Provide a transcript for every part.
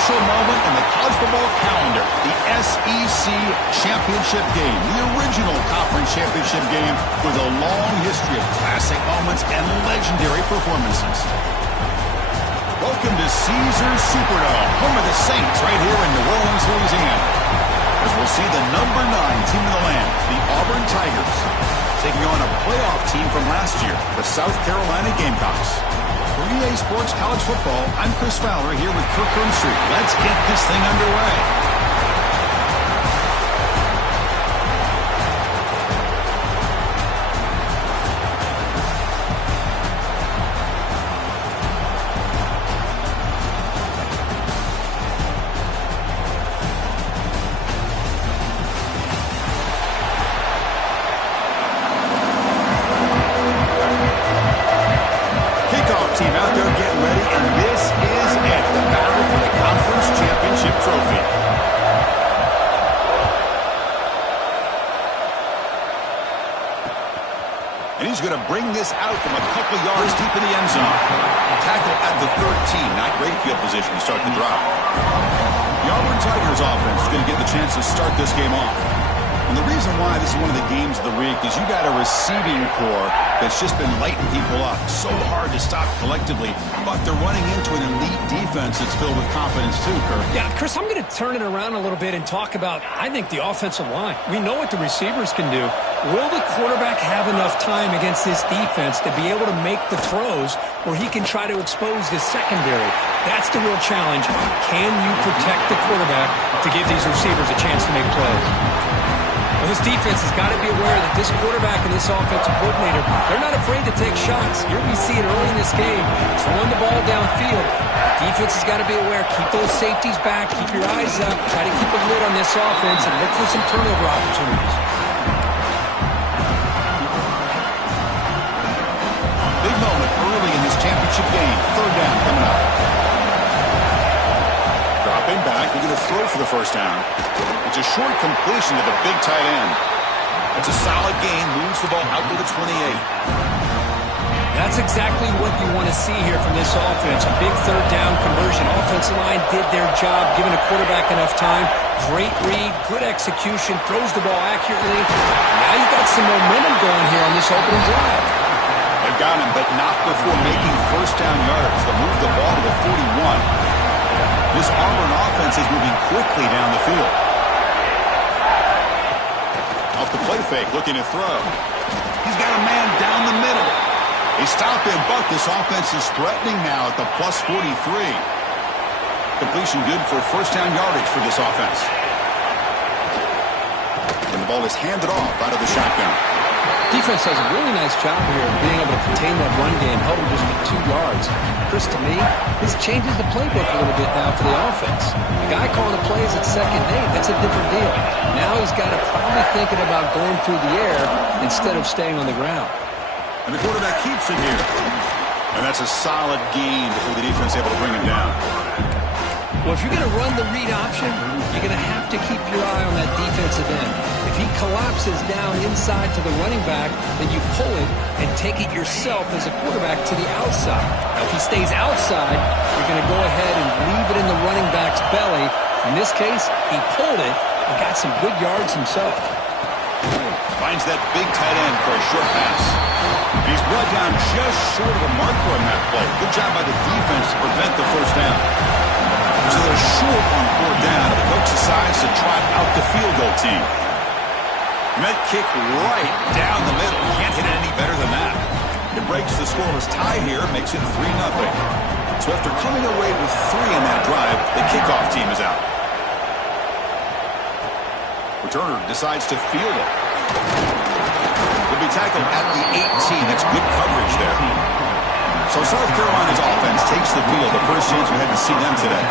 special moment in the college football calendar, the SEC championship game, the original conference championship game with a long history of classic moments and legendary performances. Welcome to Caesars Superdome, home of the Saints, right here in New Orleans, Louisiana. As we'll see the number 9 team in the land, the Auburn Tigers, taking on a playoff team from last year, the South Carolina Gamecocks. For EA Sports College Football, I'm Chris Fowler here with Kirk Street. Let's get this thing underway. Team out there getting ready, and this is it, the battle for the conference championship trophy. And he's going to bring this out from a couple yards deep in the end zone. Tackle at the 13, not great field position to start the drive. The Auburn Tigers offense is going to get the chance to start this game off. And the reason why this is one of the games of the week is you got a receiving core that's just been lighting people up. So hard to stop collectively, but they're running into an elite defense that's filled with confidence too, Kirk. Yeah, Chris, I'm going to turn it around a little bit and talk about, I think, the offensive line. We know what the receivers can do. Will the quarterback have enough time against this defense to be able to make the throws where he can try to expose the secondary? That's the real challenge. Can you protect the quarterback to give these receivers a chance to make plays? Well, this defense has got to be aware that this quarterback and this offensive coordinator, they're not afraid to take shots. Here we see it early in this game, throwing the ball downfield. Defense has got to be aware. Keep those safeties back. Keep your eyes up. Try to keep a lid on this offense and look for some turnover opportunities. Big moment early in this championship game. Third down coming up. Dropping back. We're going to throw for the first down. It's a short completion to the big tight end. It's a solid gain. Moves the ball out to the 28. That's exactly what you want to see here from this offense. A big third down conversion. Offensive line did their job, giving the quarterback enough time. Great read, good execution, throws the ball accurately. Now you got some momentum going here on this opening drive. They've got him, but not before making first down yards. They'll move the ball to the 41. This Auburn offense is moving quickly down the field. Off the play fake, looking to throw. He's got a man down the middle. They stop him, but this offense is threatening now at the plus 43. Completion good for first down yardage for this offense. And the ball is handed off out of the shotgun. Defense does a really nice job here of being able to contain that run game, held him just to 2 yards. Chris, to me, this changes the playbook a little bit now for the offense. The guy calling the plays at 2nd and 8, that's a different deal. Now he's got to probably thinking about going through the air instead of staying on the ground. And the quarterback keeps it here. And that's a solid gain before the defense is able to bring him down. Well, if you're going to run the read option, you're going to have to keep your eye on that defensive end. If he collapses down inside to the running back, then you pull it and take it yourself as a quarterback to the outside. Now, if he stays outside, you're going to go ahead and leave it in the running back's belly. In this case, he pulled it and got some good yards himself. Finds that big tight end for a short pass. And he's brought down just short of the marker on that play. Good job by the defense to prevent the first down. So they're short on 4th down. The coach decides to trot out the field goal team. Met kick right down the middle. Can't hit it any better than that. It breaks the scoreless tie here, makes it 3-0. So after coming away with 3 in that drive, the kickoff team is out. Returner decides to field it. Will be tackled at the 18. That's good coverage there. So South Carolina's offense takes the field. The first chance we had to see them today.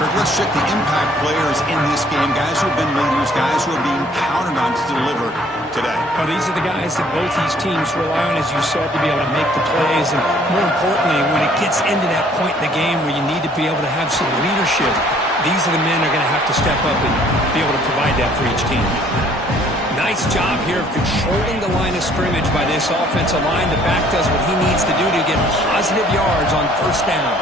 Kirk, let's check the impact players in this game. Guys who have been leaders, guys who are being counted on to deliver today. Oh, these are the guys that both these teams rely on, as you said, to be able to make the plays. And more importantly, when it gets into that point in the game where you need to be able to have some leadership, these are the men that are going to have to step up and be able to provide that for each team. Nice job here of controlling the line of scrimmage by this offensive line. The back does what he needs to do to get positive yards on first down.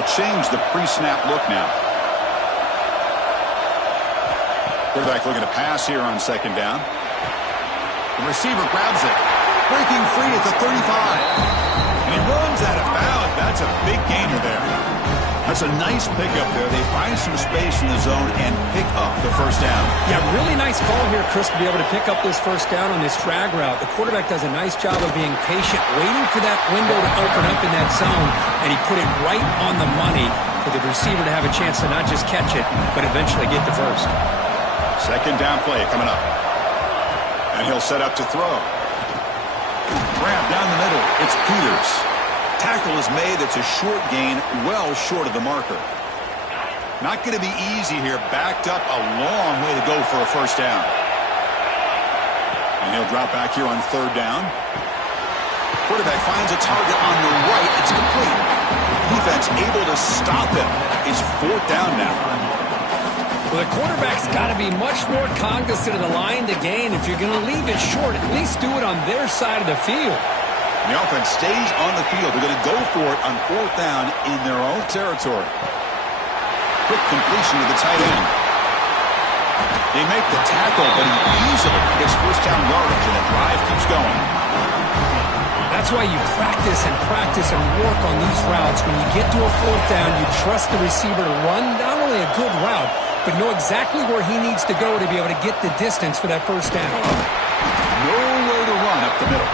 They'll change the pre-snap look now. Quarterback looking to pass here on second down. The receiver grabs it. Breaking free at the 35. And he runs out of bounds. That's a big gainer there. That's a nice pickup there. They find some space in the zone and pick up the first down. Yeah, really nice call here, Chris, to be able to pick up this first down on this drag route. The quarterback does a nice job of being patient, waiting for that window to open up in that zone, and he put it right on the money for the receiver to have a chance to not just catch it, but eventually get the first. Second down play coming up. And he'll set up to throw. Grab down the middle. It's Peters. Tackle is made. It's a short gain, well short of the marker. Not going to be easy here. Backed up a long way to go for a first down. And he'll drop back here on third down. Quarterback finds a target on the right. It's complete. Defense able to stop him. It's fourth down now. Well, the quarterback's got to be much more cognizant of the line to gain. If you're going to leave it short, at least do it on their side of the field. The offense stays on the field. They're going to go for it on fourth down in their own territory. Quick completion to the tight end. They make the tackle, but he easily gets first down yardage, and the drive keeps going. That's why you practice and work on these routes. When you get to a fourth down, you trust the receiver to run not only a good route, but know exactly where he needs to go to be able to get the distance for that first down. Nowhere to run up the middle.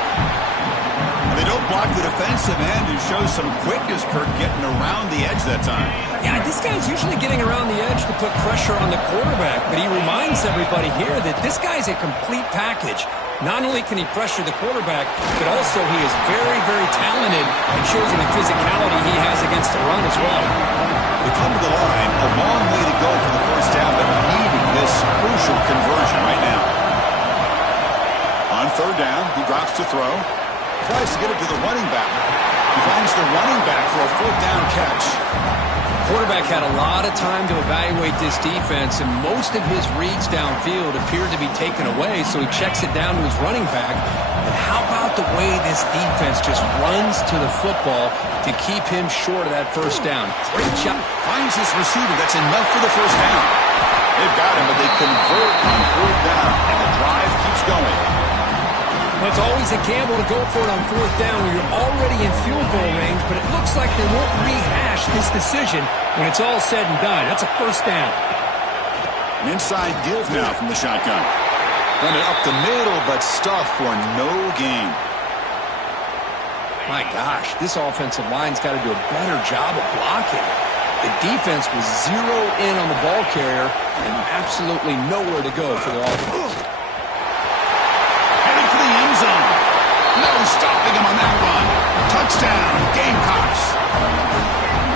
They don't block the defensive end and show some quickness, Kirk, getting around the edge that time. Yeah, this guy's usually getting around the edge to put pressure on the quarterback, but he reminds everybody here that this guy's a complete package. Not only can he pressure the quarterback, but also he is very, very talented and shows you the physicality he has against the run as well. They come to the line, a long way to go for the first down, but needing this crucial conversion right now. On third down, he drops to throw. Tries to get it to the running back. He finds the running back for a fourth down catch. Quarterback had a lot of time to evaluate this defense, and most of his reads downfield appeared to be taken away, so he checks it down to his running back. And how about the way this defense just runs to the football to keep him short of that first down? Great job. Finds his receiver. That's enough for the first down. They've got him, but they convert on fourth down, and the drive keeps going. Well, it's always a gamble to go for it on fourth down when you're already in field goal range, but it looks like they won't rehash this decision when it's all said and done. That's a first down. An inside deal now from the shotgun. Run it up the middle, but stuffed for no gain. My gosh, this offensive line's got to do a better job of blocking. The defense was zeroed in on the ball carrier and absolutely nowhere to go for the offense. No stopping him on that run. Touchdown, Gamecocks.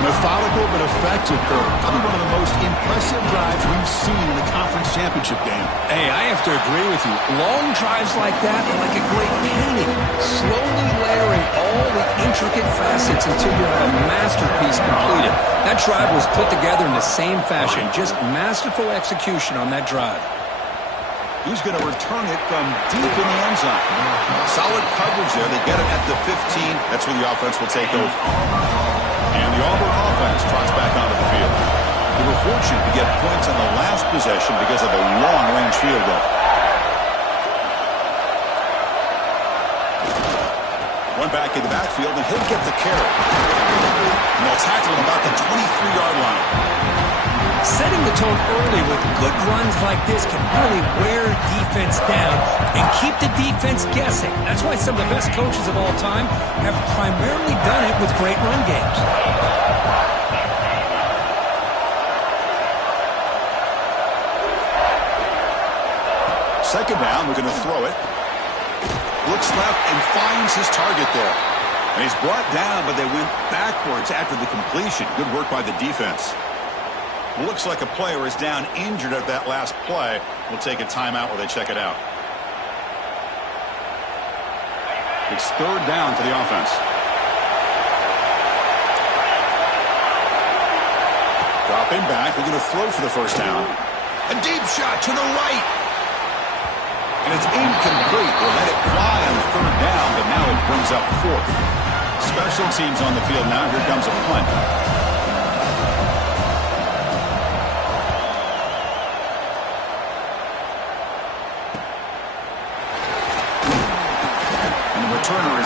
Methodical but effective, Kirk. Probably one of the most impressive drives we've seen in the conference championship game. Hey, I have to agree with you. Long drives like that are like a great painting. Slowly layering all the intricate facets until you have a masterpiece completed. That drive was put together in the same fashion. Just masterful execution on that drive. He's going to return it from deep in the end zone. Solid coverage there. They get it at the 15. That's where the offense will take over. And the Auburn offense trots back onto the field. They were fortunate to get points on the last possession because of a long-range field goal. One back in the backfield, and he'll get the carry. And they'll tackle him about the 23-yard line. Setting the tone early with good runs like this can really wear defense down and keep the defense guessing. That's why some of the best coaches of all time have primarily done it with great run games. Second down, we're going to throw it. Looks left and finds his target there. And he's brought down, but they went backwards after the completion. Good work by the defense. Looks like a player is down injured at that last play. We'll take a timeout while they check it out. It's third down for the offense. Dropping back. They're going to throw for the first down. A deep shot to the right. And it's incomplete. They let it fly on the third down, but now it brings up fourth. Special teams on the field now. Here comes a punt.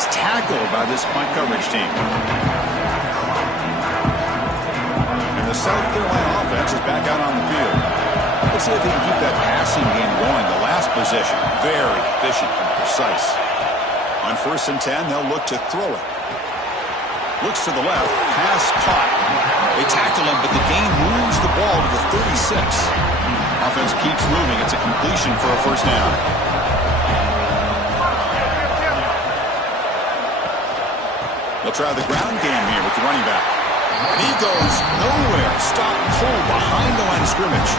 Nice tackle by this punt coverage team. And the South Carolina offense is back out on the field. Let's see if they can keep that passing game going. The last possession, very efficient and precise. On 1st and 10, they'll look to throw it. Looks to the left, pass caught. They tackle him, but the gain moves the ball to the 36. Offense keeps moving. It's a completion for a first down. They'll try the ground game here with the running back. And he goes nowhere. Stop cold behind the line of scrimmage.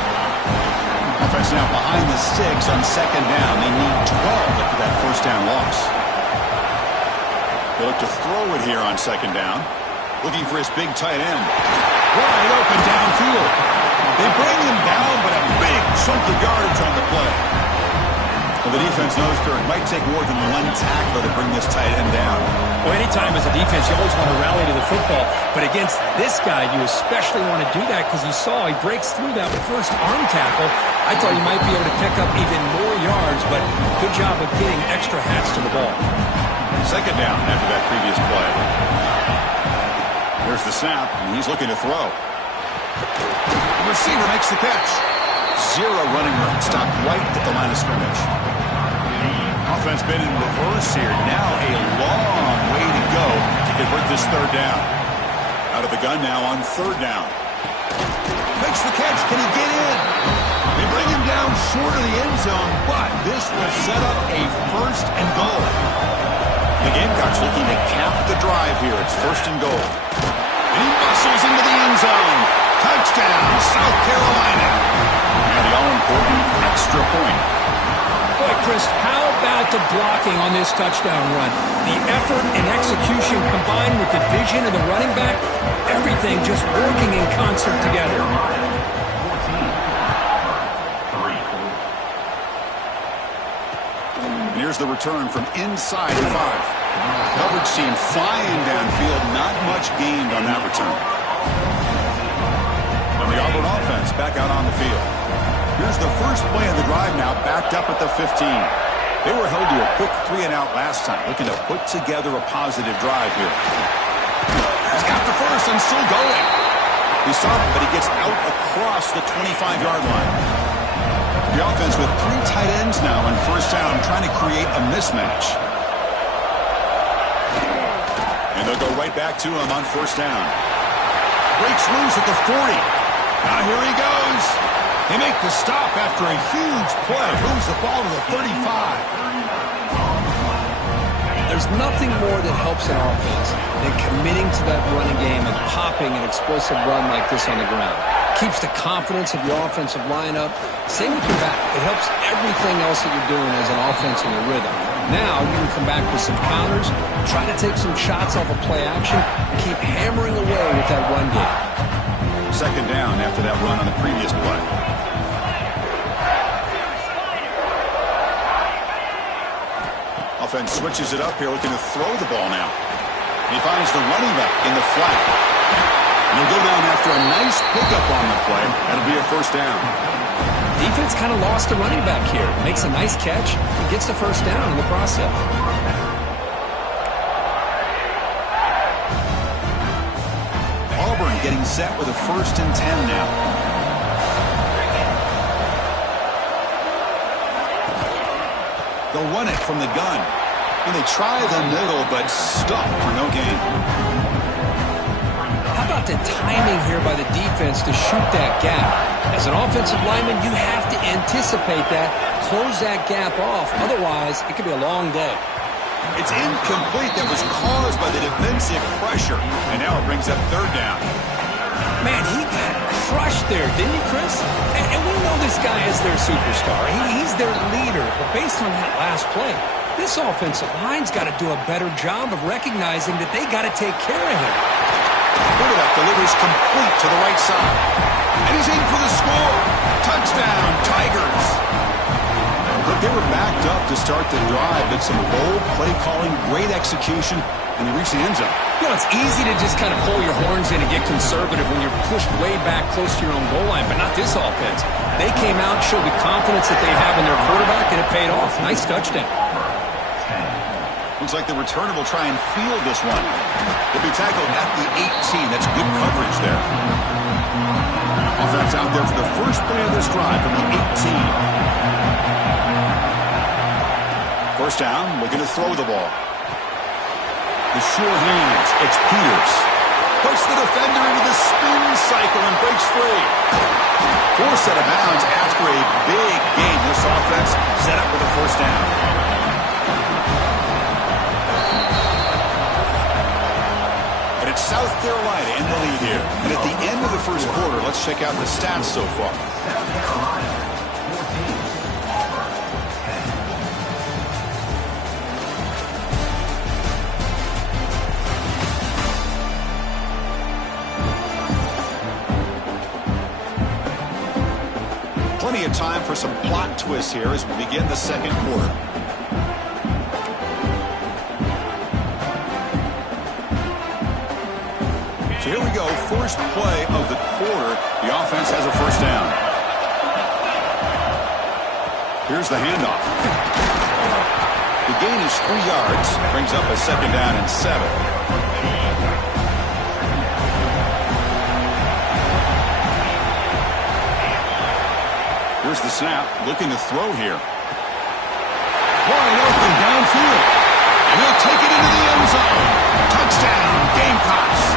Offense now behind the 6 on 2nd down. They need 12 after that first down loss. They look to throw it here on 2nd down. Looking for his big tight end. Wide open downfield. They bring him down, but a big chunk of yardage on the play. Well, the defense knows it might take more than one tackler to bring this tight end down. Well, anytime as a defense, you always want to rally to the football. But against this guy, you especially want to do that because you saw he breaks through that first arm tackle. I thought he might be able to pick up even more yards, but good job of getting extra hats to the ball. 2nd down after that previous play. Here's the snap, and he's looking to throw. The receiver makes the catch. Zero running room. Stopped right at the line of scrimmage. Offense been in reverse here. Now a long way to go to convert this 3rd down. Out of the gun now on 3rd down. Makes the catch. Can he get in? They bring him down short of the end zone, but this will set up a 1st and goal. The Gamecocks looking to cap the drive here. It's 1st and goal. And he muscles into the end zone. Touchdown, South Carolina. And the all-important extra point. Boy, Chris, how about the blocking on this touchdown run? The effort and execution combined with the vision of the running back, everything just working in concert together. And here's the return from inside the 5. Coverage team flying downfield. Not much gained on that return. And the Auburn offense back out on the field. Here's the first play of the drive now, backed up at the 15. They were held to a quick 3-and-out last time, looking to put together a positive drive here. He's got the first and still going. He started, but he gets out across the 25-yard line. The offense with 3 tight ends now on 1st down, trying to create a mismatch. And they'll go right back to him on 1st down. Breaks loose at the 40. Now here he goes. They make the stop after a huge play. Moves the ball to the 35. There's nothing more that helps an offense than committing to that running game and popping an explosive run like this on the ground. Keeps the confidence of your offensive lineup. Same with your back. It helps everything else that you're doing as an offense in your rhythm. Now you can come back with some counters, try to take some shots off of play action, and keep hammering away with that run game. 2nd down after that run on the previous play. Offense switches it up here, looking to throw the ball now. He finds the running back in the flat. And he'll go down after a nice pickup on the play. That'll be a 1st down. Defense kind of lost a running back here. Makes a nice catch and gets the 1st down in the process. Auburn getting set with a 1st and 10 now. They'll run it from the gun. And they try the middle, but stuffed for no gain. How about the timing here by the defense to shoot that gap? As an offensive lineman, you have to anticipate that, close that gap off. Otherwise, it could be a long day. It's incomplete. That was caused by the defensive pressure. And now it brings up 3rd down. Man, he got crushed there, didn't he, Chris? And we know this guy is their superstar. He's their leader. But based on that last play, this offensive line's got to do a better job of recognizing that they got to take care of him. Quarterback delivers complete to the right side. And he's in for the score. Touchdown, Tigers. Look, they were backed up to start the drive, but some bold play calling, great execution, and they reach the end zone. You know, it's easy to just kind of pull your horns in and get conservative when you're pushed way back close to your own goal line, but not this offense. They came out, showed the confidence that they have in their quarterback, and it paid off. Nice touchdown. Looks like the returner will try and field this one. He'll be tackled at the 18. That's good coverage there. Offense out there for the first play of this drive from the 18. First down, looking to throw the ball. The sure hands. It's Peters. Puts the defender into the spin cycle and breaks free. Forced out of bounds after a big gain. This offense set up with a first down. South Carolina in the lead here. And at the end of the first quarter, let's check out the stats so far. Plenty of time for some plot twists here as we begin the second quarter. So here we go, first play of the quarter. The offense has a first down. Here's the handoff. The gain is 3 yards, brings up a second down and 7. Here's the snap, looking to throw here. Wide open downfield. And he'll take it into the end zone. Touchdown, Gamecocks.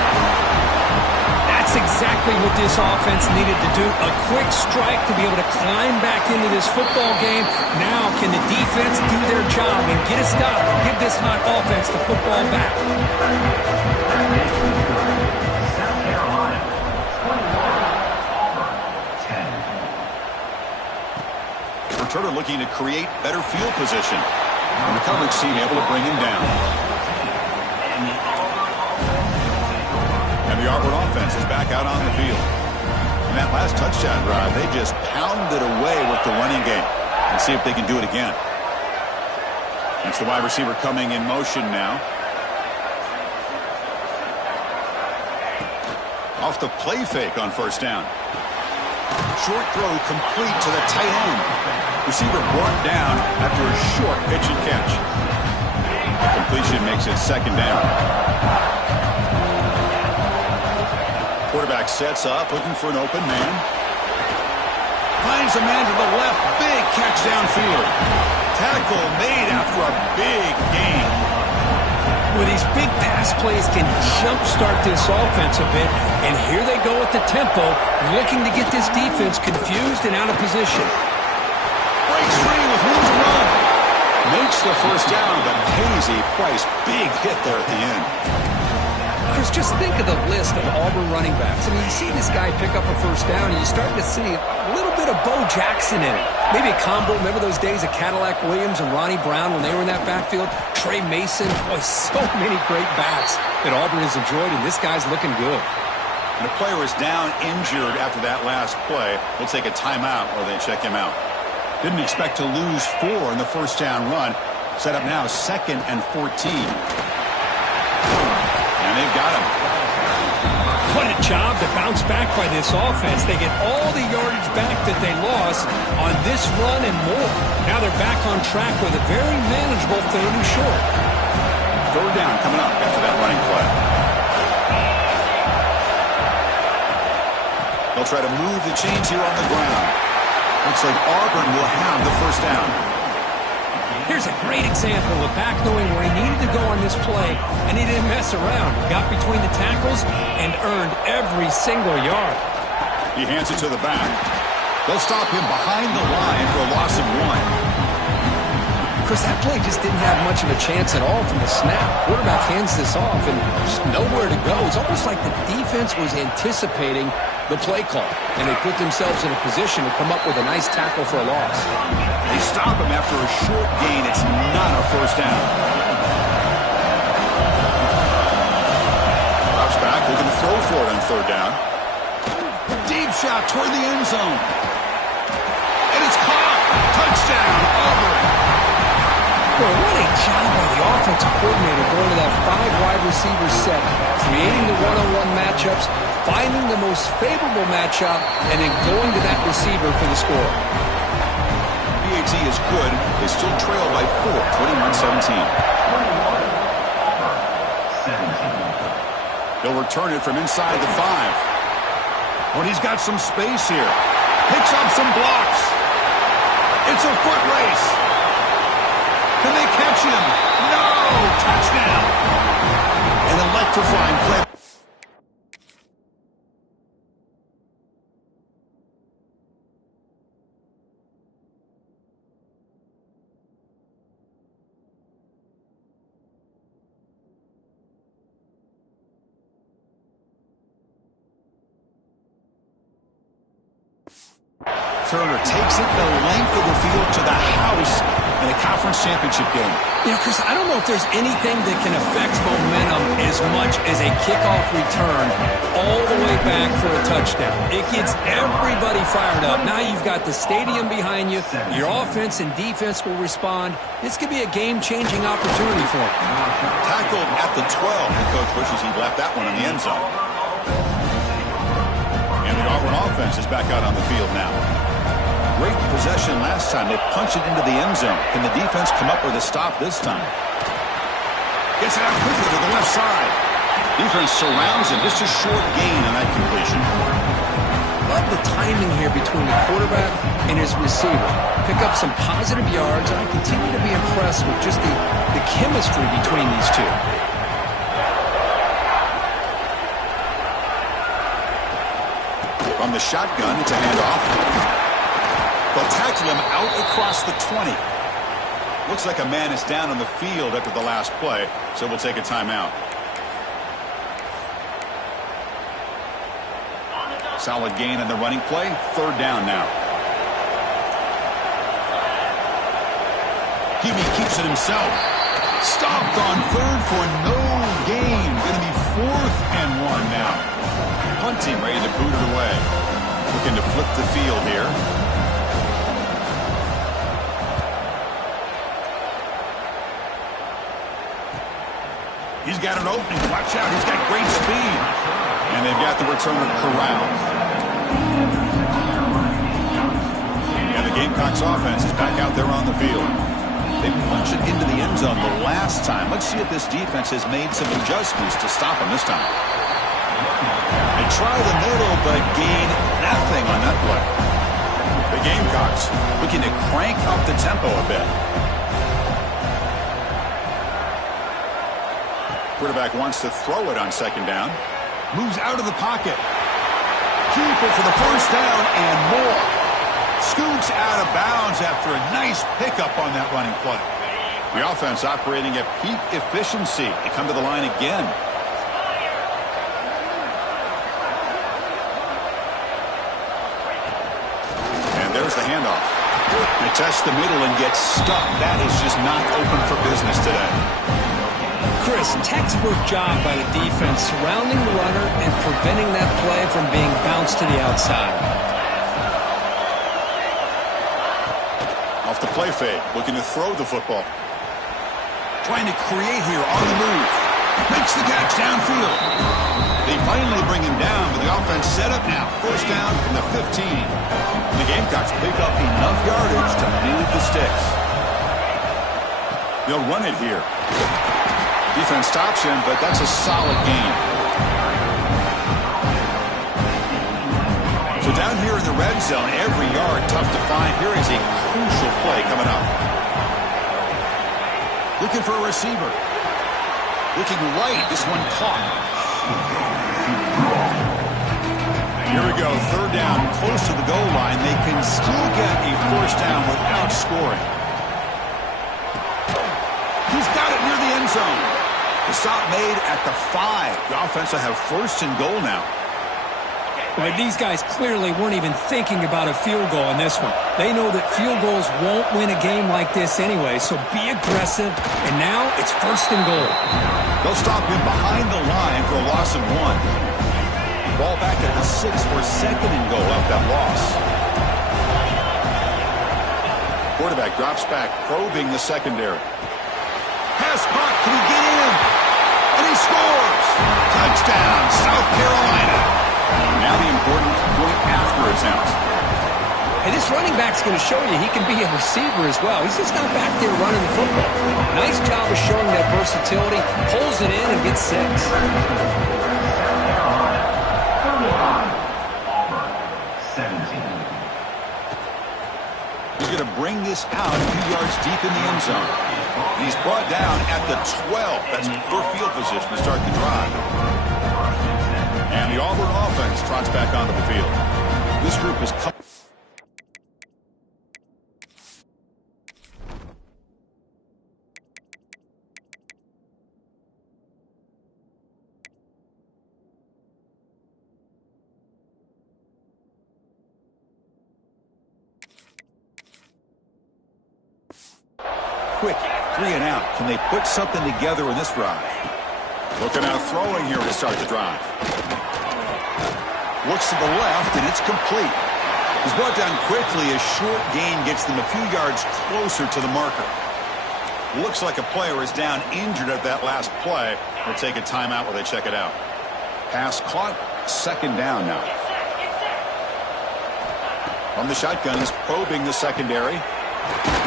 That's exactly what this offense needed to do. A quick strike to be able to climb back into this football game. Now can the defense do their job and get a stop? Give this hot offense the football back. South Carolina, 21, Auburn, 10. Returner looking to create better field position. And the coverage team able to bring him down. The Auburn offense is back out on the field. In that last touchdown drive, they just pounded away with the running game. Let's see if they can do it again. That's the wide receiver coming in motion now. Off the play fake on first down. Short throw complete to the tight end. Receiver brought down after a short pitch and catch. The completion makes it second down. Quarterback sets up, looking for an open man. Finds a man to the left. Big catch downfield. Tackle made after a big gain. Well, these big pass plays can jumpstart this offense a bit. And here they go at the tempo, looking to get this defense confused and out of position. Breaks free with room to run. Makes the first down, but pays a price. Big hit there at the end. Chris, just think of the list of Auburn running backs. I mean, you see this guy pick up a first down, and you start to see a little bit of Bo Jackson in it. Maybe a combo. Remember those days of Cadillac Williams and Ronnie Brown when they were in that backfield? Trey Mason. Boy, so many great backs that Auburn has enjoyed, and this guy's looking good. And the player is down injured after that last play. We'll take a timeout or they check him out. Didn't expect to lose 4 in the first down run. Set up now 2nd and 14. And they've got him. What a job to bounce back by this offense. They get all the yardage back that they lost on this run and more. Now they're back on track with a very manageable 3rd and short. 3rd down coming up after that running play. They'll try to move the chains here on the ground. Looks like Auburn will have the first down. Here's a great example of back knowing where he needed to go on this play, and he didn't mess around. He got between the tackles and earned every single yard. He hands it to the back. They'll stop him behind the line for a loss of 1. Chris, that play just didn't have much of a chance at all from the snap. Quarterback hands this off and just nowhere to go. It's almost like the defense was anticipating the play call, and they put themselves in a position to come up with a nice tackle for a loss. They stop him after a short gain. It's not a first down. Drops back, looking to throw for it on 3rd down. Deep shot toward the end zone. And it's caught. Touchdown, Auburn. Boy, what a job by the offensive coordinator going to that 5 wide receiver set, creating the one-on-one matchups, finding the most favorable matchup, and then going to that receiver for the score. PAT is good. They still trail by 4, 21-17. They'll return it from inside the 5. But he's got some space here. Picks up some blocks. It's a foot race. Can they catch him? No! Touchdown! An electrifying play. Turner takes it the length of the field to the house in a conference championship game. Yeah, Chris, I don't know if there's anything that can affect momentum as much as a kickoff return all the way back for a touchdown. It gets everybody fired up. Now you've got the stadium behind you. Your offense and defense will respond. This could be a game-changing opportunity for him. Tackled at the 12. The coach wishes he'd left that one in the end zone. And the Auburn offense is back out on the field now. Great possession last time. They punched it into the end zone. Can the defense come up with a stop this time? Gets it out quickly to the left side. Defense surrounds him. Just a short gain on that completion. Love the timing here between the quarterback and his receiver. Pick up some positive yards, and I continue to be impressed with just the chemistry between these two. From the shotgun, it's a handoff. They'll tackle him out across the 20. Looks like a man is down on the field after the last play, so we'll take a timeout. Solid gain on the running play. 3rd down now. Hebe keeps it himself. Stopped on 3rd for no gain. Going to be 4th and 1 now. Punt team ready to boot it away. Looking to flip the field here. He's got an opening. Watch out. He's got great speed. And they've got the returner corralled. And the Gamecocks offense is back out there on the field. They punched it into the end zone the last time. Let's see if this defense has made some adjustments to stop him this time. They try the middle, but gain nothing on that play. The Gamecocks looking to crank up the tempo a bit. Quarterback wants to throw it on 2nd down. Moves out of the pocket. Keep it for the 1st down and more. Scoots out of bounds after a nice pickup on that running play. The offense operating at peak efficiency. They come to the line again. And there's the handoff. They test the middle and get stuck. That is just not open for business today. Chris, textbook job by the defense surrounding the runner and preventing that play from being bounced to the outside. Off the play fake, looking to throw the football. Trying to create here on the move. Makes the catch downfield. They finally bring him down, but the offense set up now. 1st down from the 15. And the Gamecocks pick up enough yardage to move the sticks. They'll run it here. Defense stops him, but that's a solid gain. So down here in the red zone, every yard tough to find. Here is a crucial play coming up. Looking for a receiver. Looking right. This one caught. Here we go. 3rd down, close to the goal line. They can still get a 1st down without scoring. He's got it near the end zone. The stop made at the 5. The offense will have 1st and goal now. Boy, these guys clearly weren't even thinking about a field goal in this one. They know that field goals won't win a game like this anyway, so be aggressive. And now it's 1st and goal. They'll stop him behind the line for a loss of 1. Ball back at the 6 for 2nd and goal after that loss. Quarterback drops back, probing the secondary. Pass caught. Can he get in? And he scores. Touchdown, South Carolina. Now the important point after attempt. Hey, this running back's going to show you he can be a receiver as well. He's just not back there running the football. Nice job of showing that versatility. Pulls it in and gets 6. this out a few yards deep in the end zone. He's brought down at the 12. That's poor field position to start the drive. And the Auburn offense trots back onto the field. This group has come. Quick 3 and out. Can they put something together in this drive? Looking out throwing here to start the drive. Looks to the left, and it's complete. He's brought down quickly. A short gain gets them a few yards closer to the marker. Looks like a player is down injured at that last play. We'll take a timeout while they check it out. Pass caught. Second down now. From the shotgun, he's probing the secondary.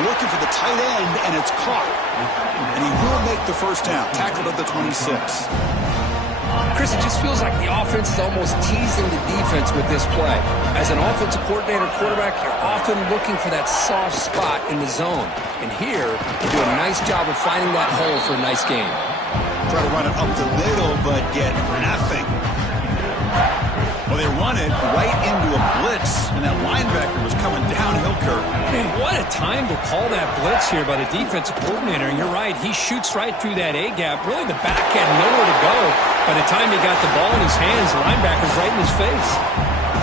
Looking for the tight end, and it's caught. And he will make the first down. Tackled at the 26. Chris, it just feels like the offense is almost teasing the defense with this play. As an offensive coordinator, quarterback, you're often looking for that soft spot in the zone. And here, you do a nice job of finding that hole for a nice gain. Try to run it up the middle, but get nothing. Well, they run it right into a blitz, and that linebacker was coming downhill, Kurt. Man, what a time to call that blitz here by the defensive coordinator. And you're right, he shoots right through that A-gap. Really, the back had nowhere to go. By the time he got the ball in his hands, the linebacker's right in his face.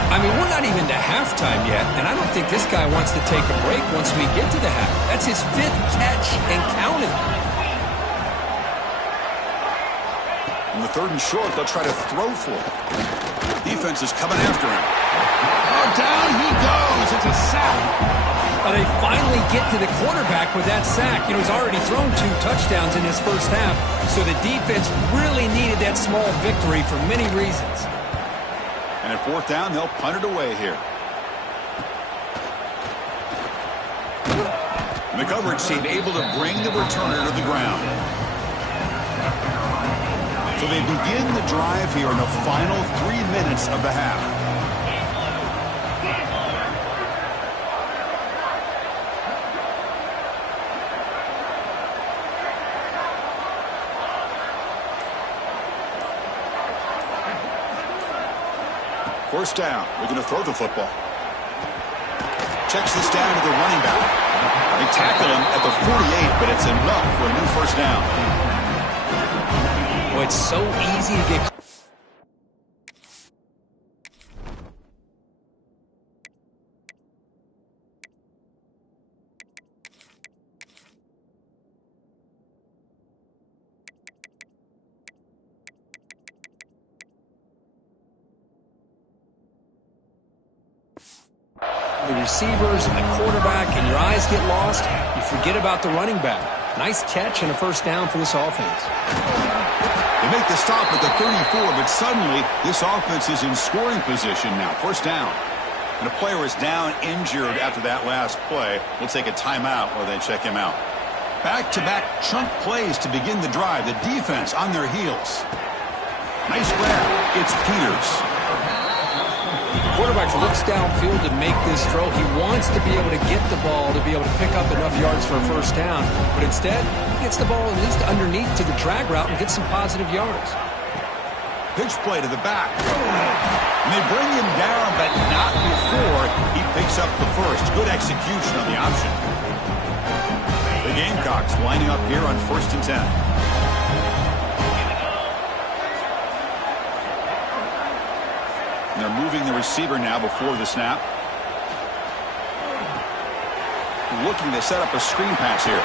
I mean, we're not even to halftime yet, and I don't think this guy wants to take a break once we get to the half. That's his 5th catch and counting. On the 3rd and short, they'll try to throw for it. Defense is coming after him. Oh, down he goes. It's a sack. They finally get to the quarterback with that sack. You know, he's already thrown 2 touchdowns in his first half, so the defense really needed that small victory for many reasons. And at 4th down, they'll punt it away here. And the coverage team able to bring the returner to the ground. So they begin the drive here in the final 3 minutes of the half. First down. We're going to throw the football. Checks this down to the running back. They tackle him at the 48, but it's enough for a new first down. Boy, it's so easy to get. The receivers and the quarterback, and your eyes get lost, you forget about the running back. Nice catch and a first down for this offense. They make the stop at the 34, but suddenly this offense is in scoring position now. First down. And a player is down injured after that last play. We'll take a timeout while they check him out. Back-to-back chunk plays to begin the drive. The defense on their heels. Nice grab. It's Peters. Quarterback looks downfield to make this throw. He wants to be able to get the ball to be able to pick up enough yards for a first down. But instead, he gets the ball at least underneath to the drag route and gets some positive yards. Pitch play to the back. And they bring him down, but not before he picks up the first. Good execution on the option. The Gamecocks lining up here on 1st and 10. And they're moving the receiver now before the snap. Looking to set up a screen pass here.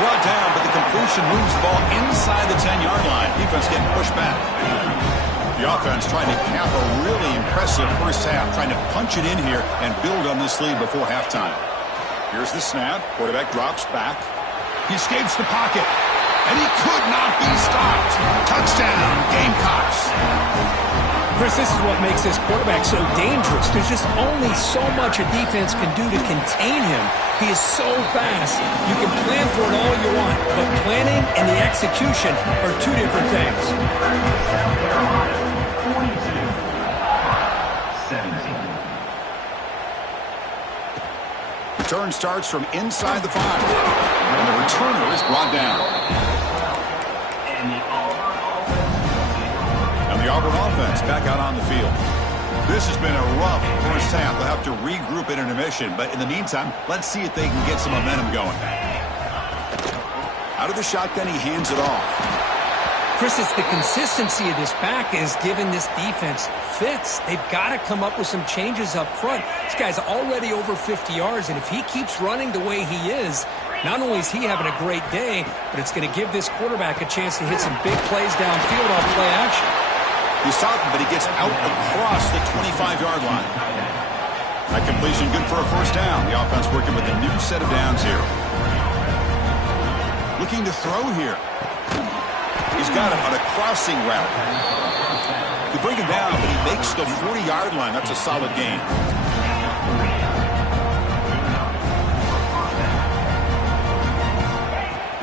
Brought down, but the completion moves the ball inside the 10-yard line. Defense getting pushed back. The offense trying to cap a really impressive first half, trying to punch it in here and build on this lead before halftime. Here's the snap. Quarterback drops back. He escapes the pocket, and he could not be stopped. Touchdown, Gamecocks. Chris, this is what makes this quarterback so dangerous. There's just only so much a defense can do to contain him. He is so fast. You can plan for it all you want, but planning and the execution are 2 different things. South Carolina, 42-17. Return starts from inside the 5. And the returner is brought down. And the Auburn offense back out on the field. This has been a rough first half. They'll have to regroup at intermission. But in the meantime, let's see if they can get some momentum going. Out of the shotgun, he hands it off. Chris, it's the consistency of this back is giving this defense fits. They've got to come up with some changes up front. This guy's already over 50 yards, and if he keeps running the way he is, not only is he having a great day, but it's going to give this quarterback a chance to hit some big plays downfield off play action. He's stopped, but he gets out across the 25-yard line. That completion good for a first down. The offense working with a new set of downs here. Looking to throw here. He's got him on a crossing route. They bring him down, but he makes the 40-yard line. That's a solid gain.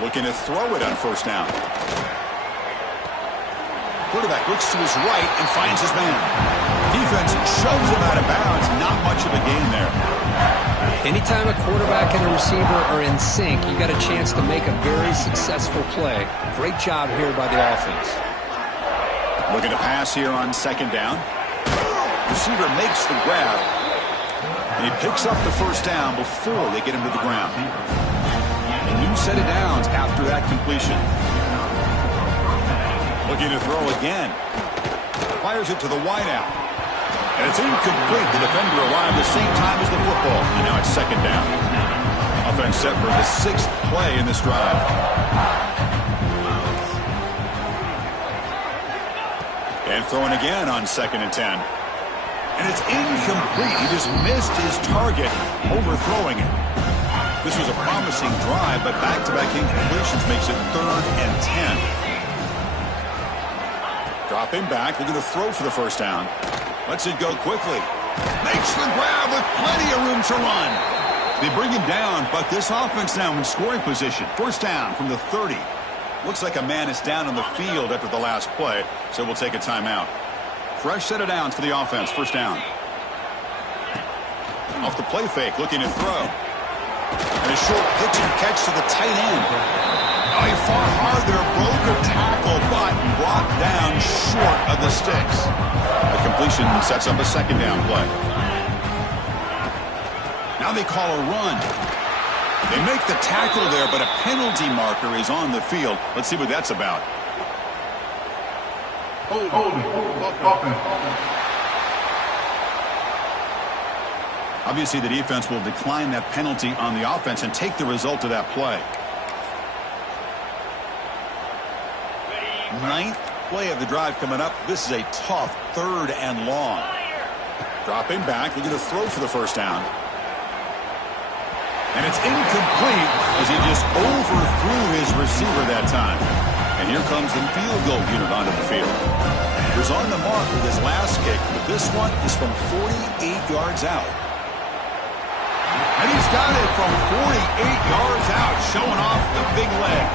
Looking to throw it on first down. Quarterback looks to his right and finds his man. Defense shoves him out of bounds. Not much of a gain there. Anytime a quarterback and a receiver are in sync, you got a chance to make a very successful play. Great job here by the offense. Looking to pass here on second down. Receiver makes the grab. And he picks up the first down before they get him to the ground. A new set of downs after that completion. Looking to throw again. Fires it to the wideout. And it's incomplete. The defender arrived the same time as the football. And now it's second down. Offense set for the 6th play in this drive. And throwing again on second and 10. And it's incomplete. He just missed his target, overthrowing it. This was a promising drive, but back-to-back incompletions makes it 3rd and 10. Dropping back, looking to throw for the first down. Lets it go quickly. Makes the grab with plenty of room to run. They bring him down, but this offense now in scoring position. First down from the 30. Looks like a man is down on the field after the last play, so we'll take a timeout. Fresh set of downs for the offense. First down. Off the play fake, looking to throw. And a short pitch and catch to the tight end. Oh, he fought hard there, broke a tackle, but brought down short of the sticks. The completion sets up a second down play. Now they call a run. They make the tackle there, but a penalty marker is on the field. Let's see what that's about. Obviously, the defense will decline that penalty on the offense and take the result of that play. 9th play of the drive coming up. This is a tough 3rd and long. Dropping back, looking to throw for the first down. And it's incomplete as he just overthrew his receiver that time. And here comes the field goal unit onto the field. He was on the mark with his last kick, but this one is from 48 yards out. And he's got it from 48 yards out, showing off the big leg.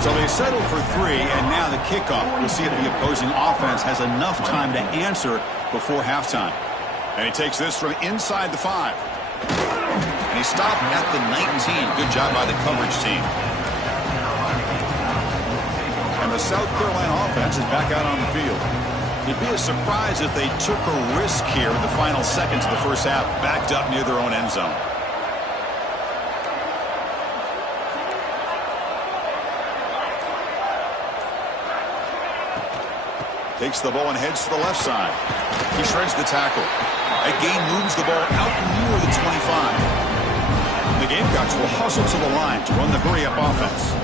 So they settle for 3, and now the kickoff. We'll see if the opposing offense has enough time to answer before halftime. And he takes this from inside the 5. And he stopped at the 19. Good job by the coverage team. And the South Carolina offense is back out on the field. It'd be a surprise if they took a risk here in the final seconds of the first half, backed up near their own end zone. Takes the ball and heads to the left side. He shreds the tackle. That gain moves the ball out near the 25. The Gamecocks will hustle to the line to run the hurry-up offense.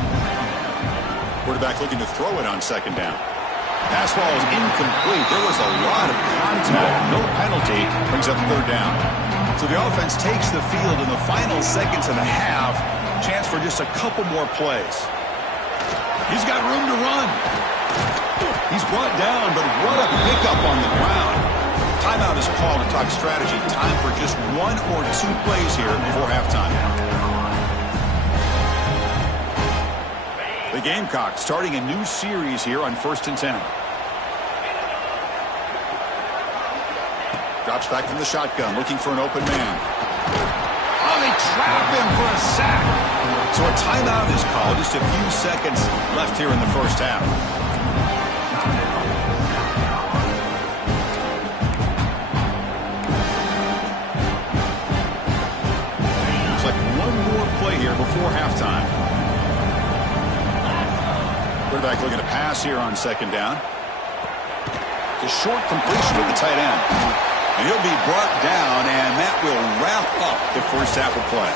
Quarterback looking to throw it on second down. Pass ball is incomplete. There was a lot of contact. No penalty. Brings up 3rd down. So the offense takes the field in the final seconds of the half. Chance for just a couple more plays. He's got room to run. He's brought down, but what a pickup on the ground. Timeout is called to talk strategy. Time for just 1 or 2 plays here before halftime. The Gamecocks starting a new series here on 1st and 10. Drops back from the shotgun, looking for an open man. Oh, they trap him for a sack. So a timeout is called. Just a few seconds left here in the first half. Looks like one more play here before halftime. Quarterback looking to pass here on second down. A short completion with the tight end. And he'll be brought down, and that will wrap up the first half of play.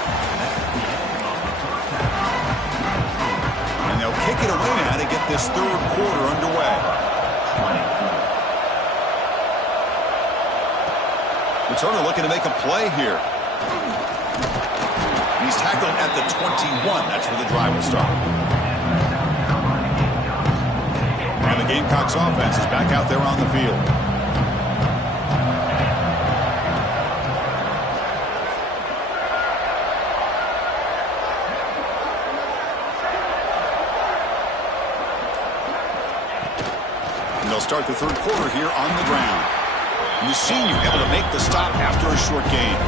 And they'll kick it away now to get this third quarter underway. Returner looking to make a play here. He's tackled at the 21. That's where the drive will start. And the Gamecocks offense is back out there on the field. And they'll start the third quarter here on the ground. And the senior able to make the stop after a short gain.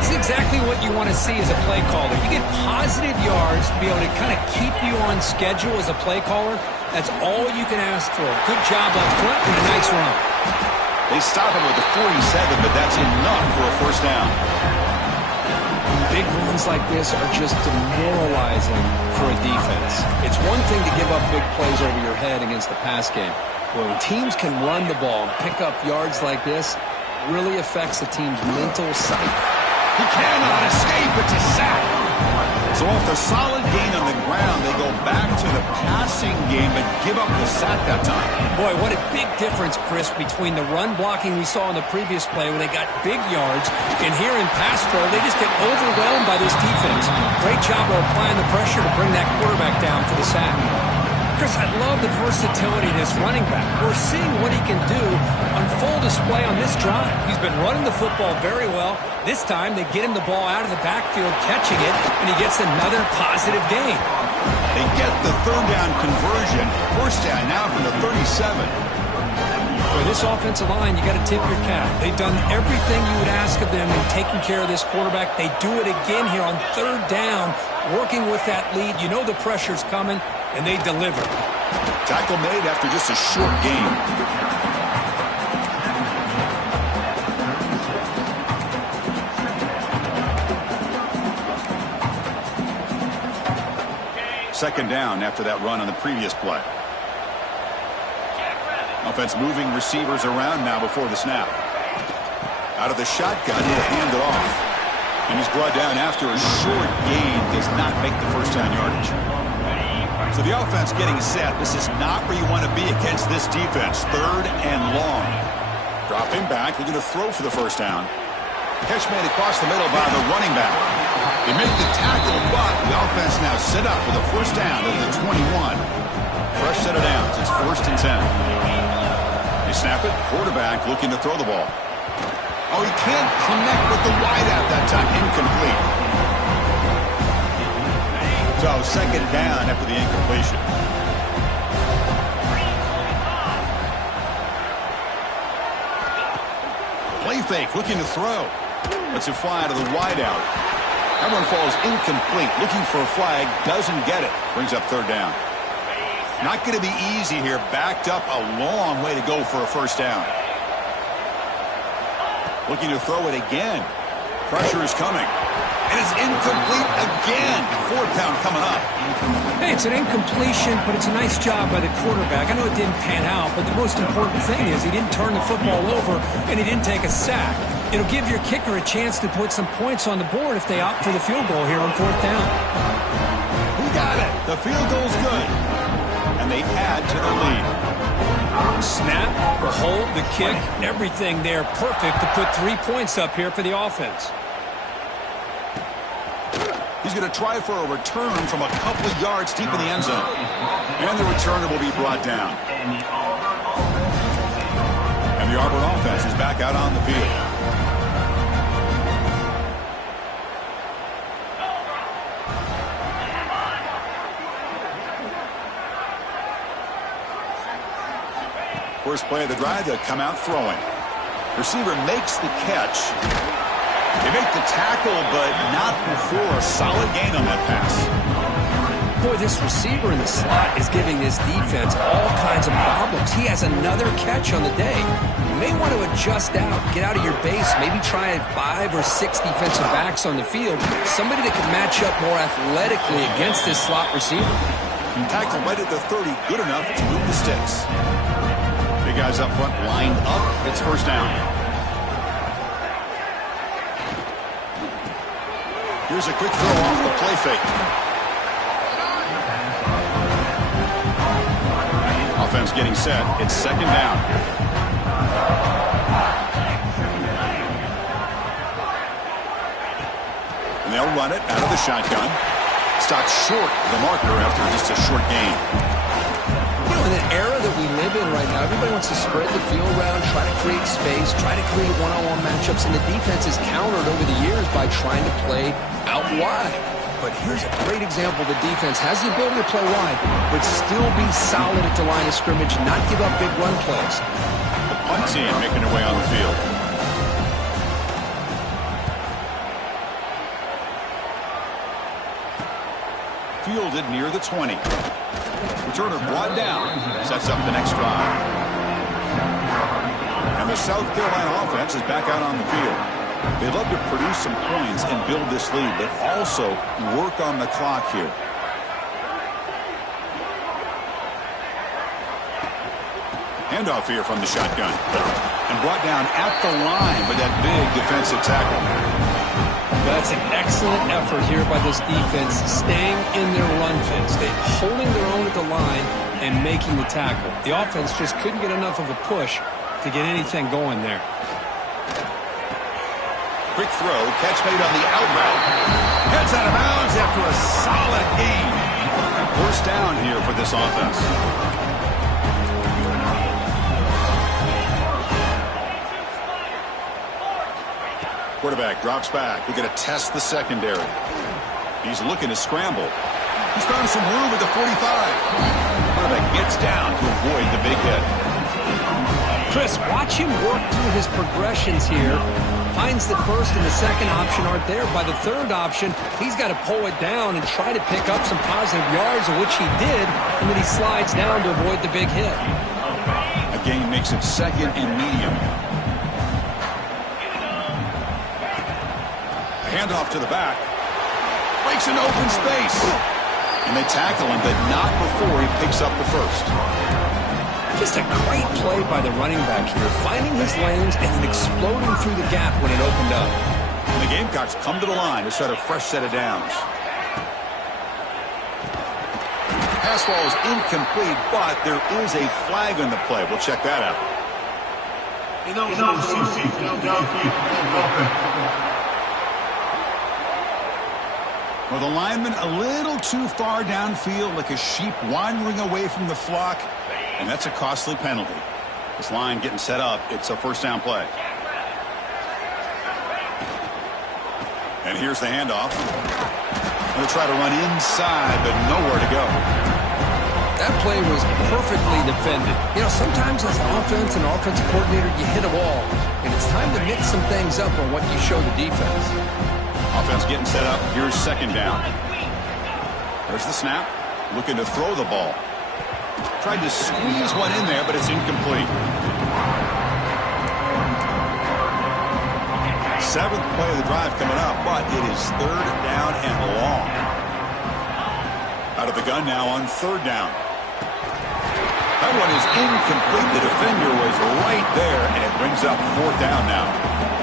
It's exactly what you want to see as a play caller. You get positive yards to be able to kind of keep you on schedule as a play caller. That's all you can ask for. Good job up front and a nice run. They stop him with the 47, but that's enough for a first down. Big runs like this are just demoralizing for a defense. It's one thing to give up big plays over your head against the pass game. When teams can run the ball and pick up yards like this, it really affects the team's mental psyche. He cannot escape. It's a sack. So off the solid gain on the ground, they go back to the passing game but give up the sack that time. Boy, what a big difference, Chris, between the run blocking we saw in the previous play where they got big yards, and here in pass pro, they just get overwhelmed by this defense. Great job of applying the pressure to bring that quarterback down for the sack. Chris, I love the versatility of this running back. We're seeing what he can do on full display on this drive. He's been running the football very well. This time, they get him the ball out of the backfield, catching it, and he gets another positive gain. They get the third down conversion. First down now from the 37. For this offensive line, you got to tip your cap. They've done everything you would ask of them in taking care of this quarterback. They do it again here on third down, working with that lead. You know the pressure's coming, and they deliver. Tackle made after just a short gain. Second down after that run on the previous play. Offense moving receivers around now before the snap. Out of the shotgun, he'll hand it off. And he's brought down after a short gain. Does not make the first down yardage. So the offense getting set. This is not where you want to be against this defense. Third and long. Dropping back, looking to throw for the first down. Catch made across the middle by the running back. They make the tackle, but the offense now set up with a first down at the 21. Fresh set of downs. It's 1st and 10. They snap it. Quarterback looking to throw the ball. Oh, he can't connect with the wideout that time. Incomplete. So second down after the incompletion. Play fake, looking to throw. Lets it fly out of the wideout. That one falls incomplete. Looking for a flag, doesn't get it. Brings up third down. Not going to be easy here. Backed up a long way to go for a first down. Looking to throw it again. Pressure is coming. And it's incomplete again. Fourth down coming up. Hey, it's an incompletion, but it's a nice job by the quarterback. I know it didn't pan out, but the most important thing is he didn't turn the football over and he didn't take a sack. It'll give your kicker a chance to put some points on the board if they opt for the field goal here on fourth down. Who got it? The field goal's good. And they add to the lead. Snap, the hold, the kick, everything there perfect to put 3 points up here for the offense. He's going to try for a return from a couple of yards deep in the end zone. And the returner will be brought down. And the Auburn offense is back out on the field. First play of the drive, they'll come out throwing. Receiver makes the catch. They make the tackle, but not before a solid gain on that pass. Boy, this receiver in the slot is giving this defense all kinds of problems. He has another catch on the day. You may want to adjust out, get out of your base, maybe try 5 or 6 defensive backs on the field. Somebody that can match up more athletically against this slot receiver. And tackle right at the 30, good enough to move the sticks. Big guys up front lined up. It's first down. Here's a quick throw off the play fake. Offense getting set. It's second down. And they'll run it out of the shotgun. Stopped short of the marker after just a short gain. You know, in an era that we live in right now, everybody wants to spread the field around, try to create space, try to create one-on-one matchups, and the defense is countered over the years by trying to play out wide. But here's a great example. The defense has the ability to play wide, but still be solid at the line of scrimmage, not give up big run plays. The punt team making their way on the field. Fielded near the 20. Returner brought down. Sets up the next drive. And the South Carolina offense is back out on the field. They love to produce some points and build this lead, but also work on the clock here. Handoff here from the shotgun. And brought down at the line with that big defensive tackle. That's an excellent effort here by this defense, staying in their run fence. They're holding their own at the line and making the tackle. The offense just couldn't get enough of a push to get anything going there. Quick throw, catch made on the out route. Heads out of bounds after a solid gain. First down here for this offense. Quarterback drops back. We're going to test the secondary. He's looking to scramble. He's found some room at the 45. Quarterback gets down to avoid the big hit. Chris, watch him work through his progressions here. Finds the first and the second option aren't there. By the third option, he's got to pull it down and try to pick up some positive yards, of which he did, and then he slides down to avoid the big hit. A gain makes it second and medium. Handoff to the back. Breaks into open space. And they tackle him, but not before he picks up the first. Just a great play by the running back here, finding his lanes and then exploding through the gap when it opened up. And the Gamecocks come to the line to start a fresh set of downs. Pass ball is incomplete, but there is a flag on the play. We'll check that out. Well, the lineman a little too far downfield, like a sheep wandering away from the flock, and that's a costly penalty. This line getting set up. It's a first down play. And here's the handoff. They'll try to run inside, but nowhere to go. That play was perfectly defended. You know, sometimes as an offense and offensive coordinator, you hit a wall, and it's time to mix some things up on what you show the defense. Offense getting set up. Here's second down. There's the snap. Looking to throw the ball. Tried to squeeze one in there, but it's incomplete. Seventh play of the drive coming up, but it is third down and long. Out of the gun now on third down. That one is incomplete. The defender was right there, and it brings up fourth down now.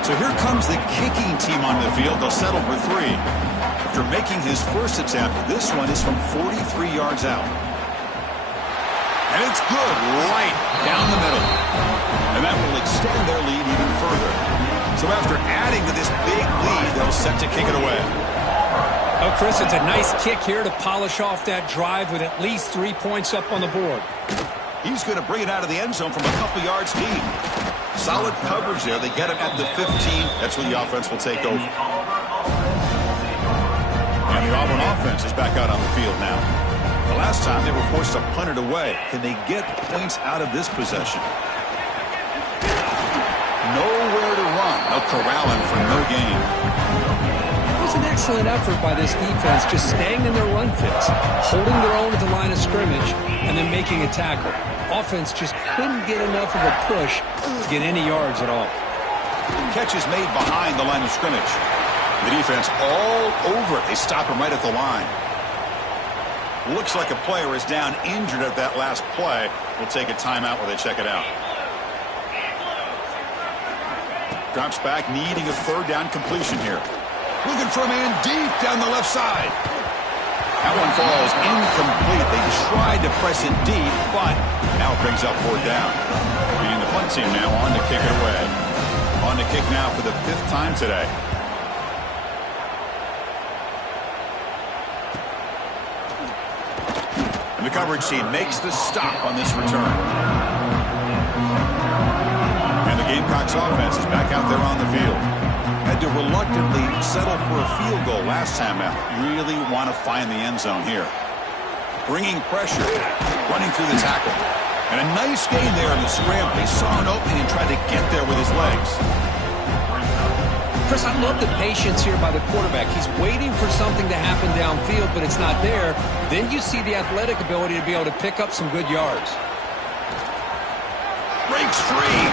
So here comes the kicking team on the field. They'll settle for 3. After making his first attempt, this one is from 43 yards out. And it's good right down the middle. And that will extend their lead even further. So after adding to this big lead, they'll set to kick it away. Oh, Chris, it's a nice kick here to polish off that drive with at least 3 points up on the board. He's going to bring it out of the end zone from a couple yards deep. Solid coverage there. They get him at the 15. That's where the offense will take over. And the Auburn offense is back out on the field now. The last time they were forced to punt it away. Can they get points out of this possession? Nowhere to run. They'll corral him for no gain. It was an excellent effort by this defense, just staying in their run fits, holding their own at the line of scrimmage, and then making a tackle. Offense just couldn't get enough of a push to get any yards at all. Catch is made behind the line of scrimmage. The defense all over it. They stop him right at the line. Looks like a player is down injured at that last play. We'll take a timeout while they check it out. Drops back, needing a third down completion here. Looking for a man deep down the left side. That one falls incomplete. They tried to press it deep, but now it brings up fourth down. Beating the punt team now on to kick it away. On to kick now for the 5th time today. And the coverage team makes the stop on this return. And the Gamecocks offense is back out there on the field. Had to reluctantly settle for a field goal last time out. Really want to find the end zone here. Bringing pressure, running through the tackle. And a nice gain there in the scramble. He saw an opening and tried to get there with his legs. Chris, I love the patience here by the quarterback. He's waiting for something to happen downfield, but it's not there. Then you see the athletic ability to be able to pick up some good yards. Breaks free.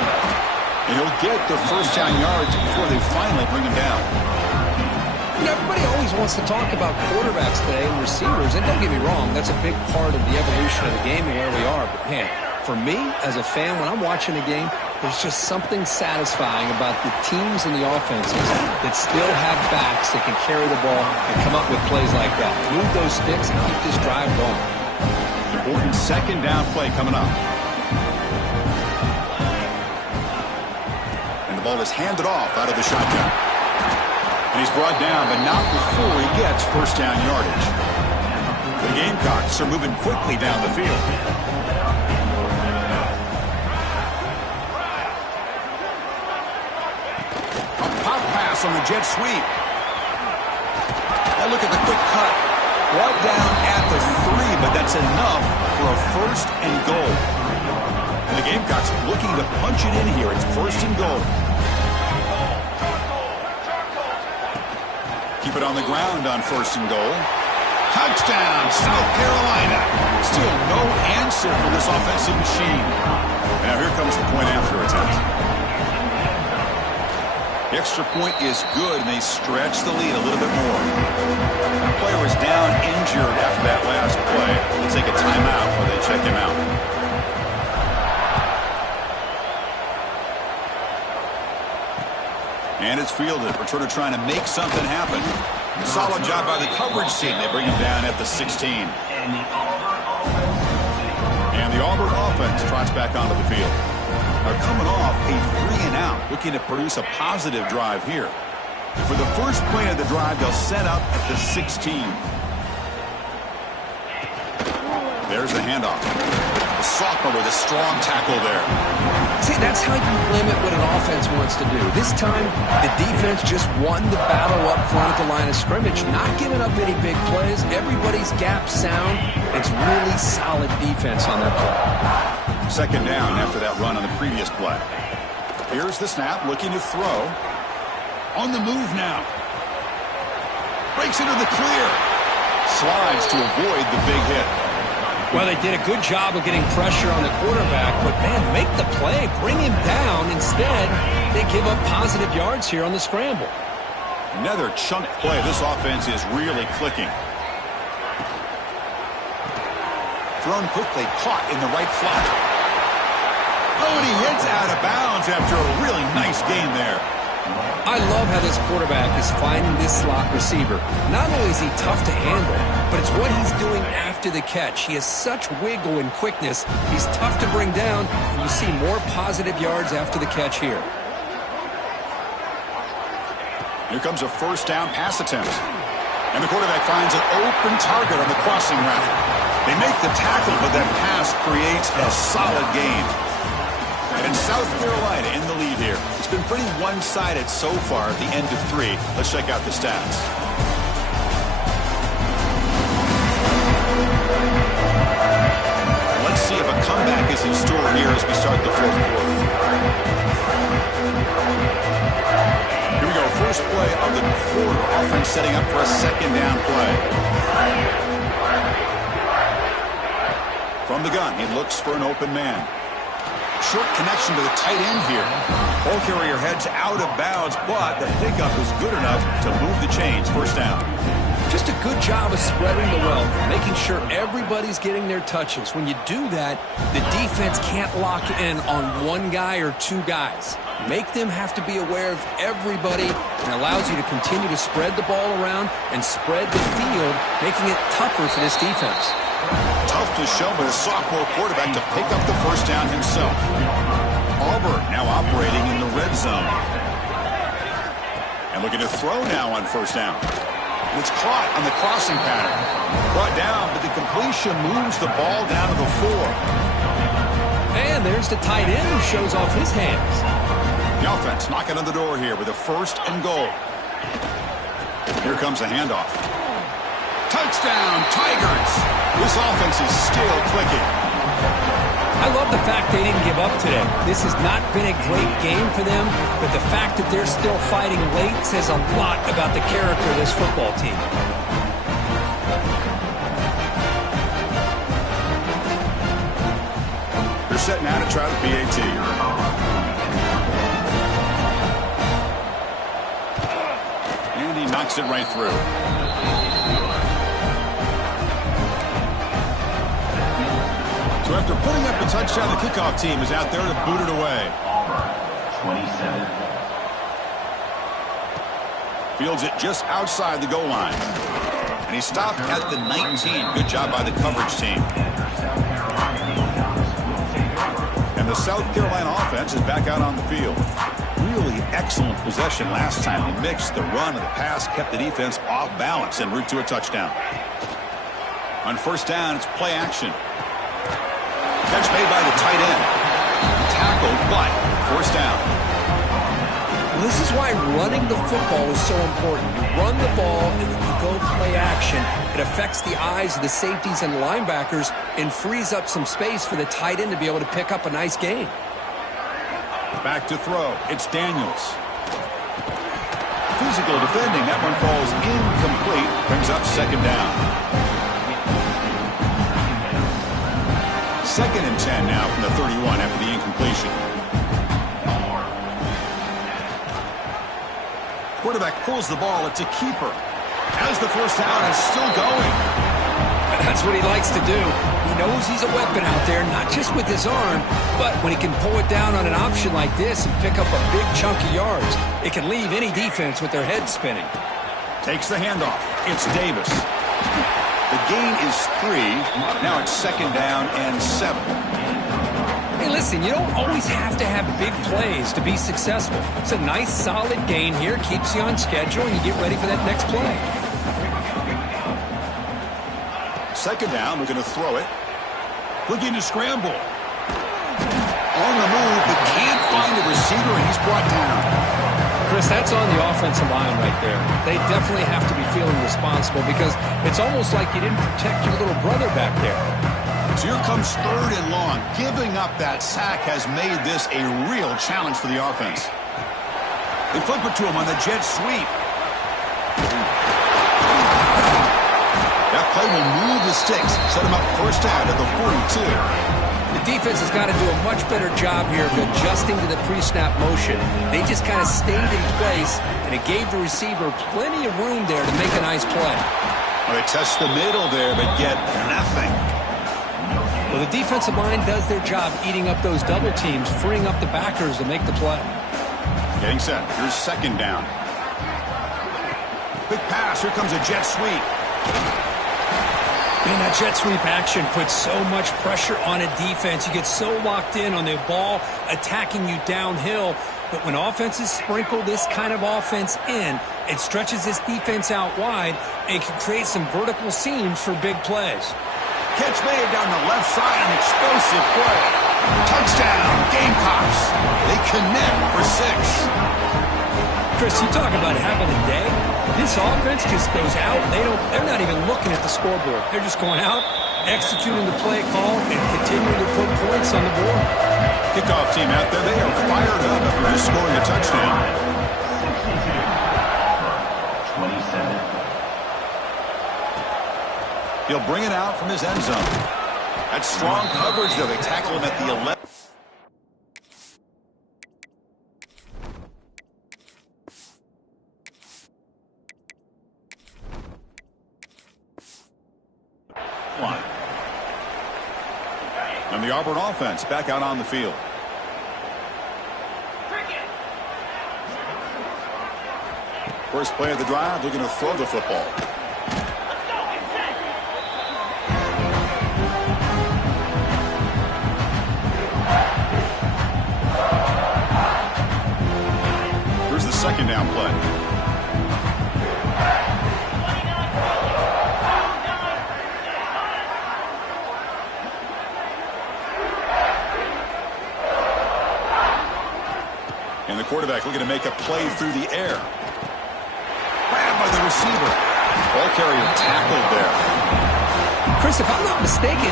And he'll get the first down yards before they finally bring him down. You know, everybody always wants to talk about quarterbacks today and receivers, and don't get me wrong, that's a big part of the evolution of the game and where we are. But, man, for me, as a fan, when I'm watching a game, there's just something satisfying about the teams and the offenses that still have backs that can carry the ball and come up with plays like that. Move those sticks and keep this drive going. Important second down play coming up. And the ball is handed off out of the shotgun. And he's brought down, but not before he gets first down yardage. The Gamecocks are moving quickly down the field. On the jet sweep. Now look at the quick cut. Brought down at the 3, but that's enough for a first and goal. And the Gamecocks looking to punch it in here. It's first and goal. Keep it on the ground on first and goal. Touchdown, South Carolina. Still no answer for this offensive machine. Now here comes the point after attempt. The extra point is good, and they stretch the lead a little bit more. The player was down injured after that last play. We'll take a timeout while they check him out. And it's fielded. Returner trying to make something happen. Solid job by the coverage team. They bring him down at the 16. And the Auburn offense trots back onto the field. Are coming off a 3-and-out, looking to produce a positive drive here. For the first play of the drive, they'll set up at the 16. There's the handoff. The sophomore with a strong tackle there. See, that's how you limit what an offense wants to do. This time, the defense just won the battle up front at the line of scrimmage, not giving up any big plays. Everybody's gap sound. It's really solid defense on that play. Second down after that run on the previous play. Here's the snap, looking to throw. On the move now. Breaks into the clear. Slides to avoid the big hit. Well, they did a good job of getting pressure on the quarterback, but, man, make the play, bring him down. Instead, they give up positive yards here on the scramble. Another chunk play. This offense is really clicking. Thrown quickly, caught in the right flat. Oh, and he hits out of bounds after a really nice game there. I love how this quarterback is finding this slot receiver. Not only is he tough to handle, but it's what he's doing after the catch. He has such wiggle and quickness. He's tough to bring down, and you see more positive yards after the catch here. Here comes a first down pass attempt. And the quarterback finds an open target on the crossing route. They make the tackle, but that pass creates a solid gain. And it's South Carolina in the lead here. It's been pretty one-sided so far at the end of 3. Let's check out the stats. Let's see if a comeback is in store here as we start the fourth quarter. setting up for a second down play. From the gun, he looks for an open man. Short connection to the tight end here. Ball carrier heads out of bounds, but the pickup is good enough to move the chains. First down. Just a good job of spreading the wealth, making sure everybody's getting their touches. When you do that, the defense can't lock in on one guy or two guys. Make them have to be aware of everybody, and allows you to continue to spread the ball around and spread the field, making it tougher for this defense. Tough to show by the sophomore quarterback to pick up the first down himself. Auburn now operating in the red zone. And looking to throw now on first down. It's caught on the crossing pattern. Brought down, but the completion moves the ball down to the 4. And there's the tight end who shows off his hands. The offense knocking on the door here with a first and goal. Here comes a handoff. Touchdown, Tigers! This offense is still clicking. I love the fact they didn't give up today. This has not been a great game for them, but the fact that they're still fighting late says a lot about the character of this football team. They're setting out to try the PAT. And he knocks it right through. So after putting up a touchdown, the kickoff team is out there to boot it away. Auburn, 27. Fields it just outside the goal line. And he stopped at the 19. Good job by the coverage team. And the South Carolina offense is back out on the field. Really excellent possession last time. They mixed the run and the pass, kept the defense off balance en route to a touchdown. On first down, it's play action. Catch made by the tight end. Tackled, but first down. This is why running the football is so important. You run the ball and then you go play action. It affects the eyes of the safeties and linebackers and frees up some space for the tight end to be able to pick up a nice gain. Back to throw. It's Daniels. Physical defending. That one falls incomplete. Brings up second down. Second and 10 now from the 31 after the incompletion. Quarterback pulls the ball. It's a keeper. As the first down is still going. That's what he likes to do. He knows he's a weapon out there, not just with his arm, but when he can pull it down on an option like this and pick up a big chunk of yards, it can leave any defense with their head spinning. Takes the handoff. It's Davis. The gain is 3. Now it's second down and 7. Hey, listen, you don't always have to have big plays to be successful. It's a nice, solid gain here. Keeps you on schedule, and you get ready for that next play. Second down, we're going to throw it. Looking to scramble. On the move, but can't find the receiver, and he's brought down. Chris, that's on the offensive line right there. They definitely have to be feeling responsible because it's almost like you didn't protect your little brother back there. So here comes third and long. Giving up that sack has made this a real challenge for the offense. They flip it to him on the jet sweep. That play will move the sticks, set him up first down at the 42. The defense has got to do a much better job here of adjusting to the pre-snap motion. They just kind of stayed in place, and it gave the receiver plenty of room there to make a nice play. Well, they test the middle there, but get nothing. Well, the defensive line does their job eating up those double teams, freeing up the backers to make the play. Getting set. Here's second down. Quick pass. Here comes a jet sweep. Man, that jet sweep action puts so much pressure on a defense. You get so locked in on the ball attacking you downhill. But when offenses sprinkle this kind of offense in, it stretches this defense out wide and can create some vertical seams for big plays. Catch made down the left side, an explosive play. Touchdown, Gamecocks. They connect for 6. Chris, you talk about having a day. This offense just goes out. They're not even looking at the scoreboard. They're just going out, executing the play call, and continuing to put points on the board. Kickoff team out there, they are fired up after just scoring a touchdown. 27. He'll bring it out from his end zone. That's strong coverage, though. They tackle him at the 11. And the Auburn offense back out on the field. First play of the drive, looking to throw the football. Here's the second down play. And the quarterback looking to make a play through the air. Grabbed by the receiver. Ball carrier tackled there. Chris, if I'm not mistaken,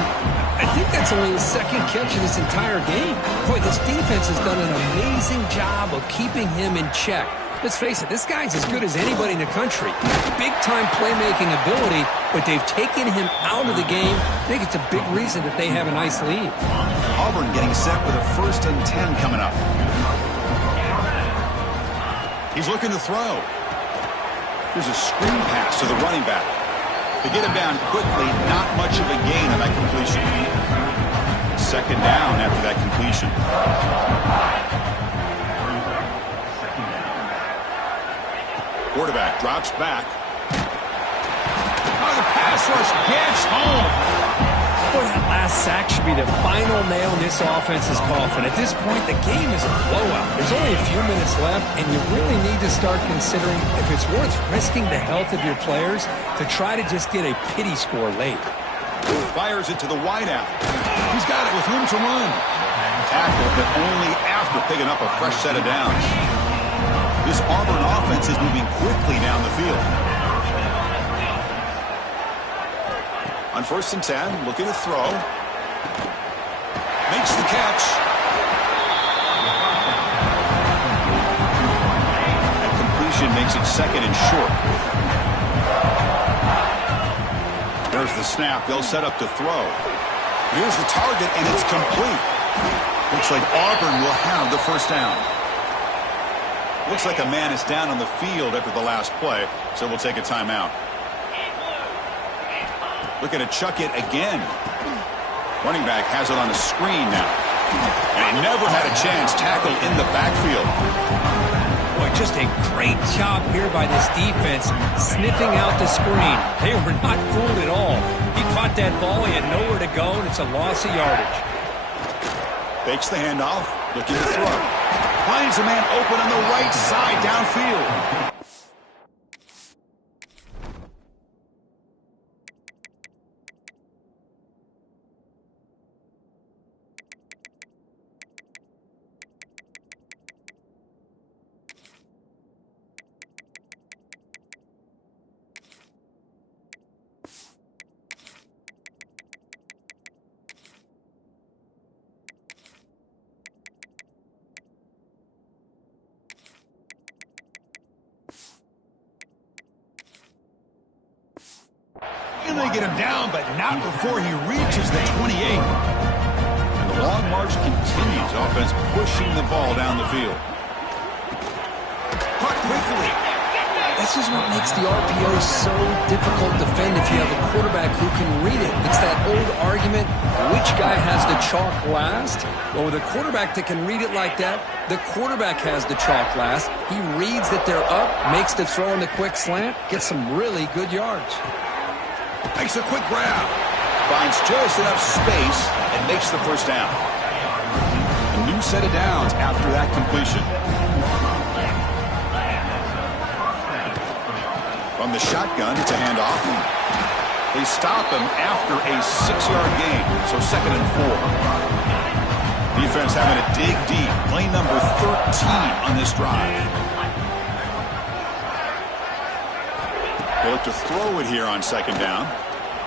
I think that's only his second catch of this entire game. Boy, this defense has done an amazing job of keeping him in check. Let's face it, this guy's as good as anybody in the country. Big-time playmaking ability, but they've taken him out of the game. I think it's a big reason that they have a nice lead. Auburn getting set with a 1st and 10 coming up. He's looking to throw. Here's a screen pass to the running back. To get him down quickly, not much of a gain on that completion. Second down after that completion. Quarterback drops back. Oh, the pass rush gets home. Boy, that last sack should be the final nail in this offense's coffin. At this point, the game is a blowout. There's only a few minutes left, and you really need to start considering if it's worth risking the health of your players to try to just get a pity score late. Fires it to the wideout. He's got it with room to run. Tackle, but only after picking up a fresh set of downs. This Auburn offense is moving quickly down the field. On 1st and 10, looking to throw. Makes the catch. That completion makes it 2nd and short. There's the snap. They'll set up to throw. Here's the target, and it's complete. Looks like Auburn will have the 1st down. Looks like a man is down on the field after the last play, so we'll take a timeout. Looking to chuck it again. Running back has it on a screen now. And he never had a chance. Tackled in the backfield. Boy, just a great job here by this defense, sniffing out the screen. They were not fooled at all. He caught that ball. He had nowhere to go, and it's a loss of yardage. Fakes the handoff. Looking to throw. Finds a man open on the right side downfield. And they get him down, but not before he reaches the 28. And the long march continues. Offense pushing the ball down the field. Caught quickly. This is what makes the RPO so difficult to defend if you have a quarterback who can read it. It's that old argument, which guy has the chalk last? Well, with a quarterback that can read it like that, the quarterback has the chalk last. He reads that they're up, makes the throw in the quick slant, gets some really good yards. Makes a quick grab. Finds just enough space and makes the 1st down. A new set of downs after that completion. From the shotgun, it's a handoff. They stop him after a 6-yard gain, so 2nd and 4. Defense having to dig deep. Play number 13 on this drive. They look to throw it here on 2nd down.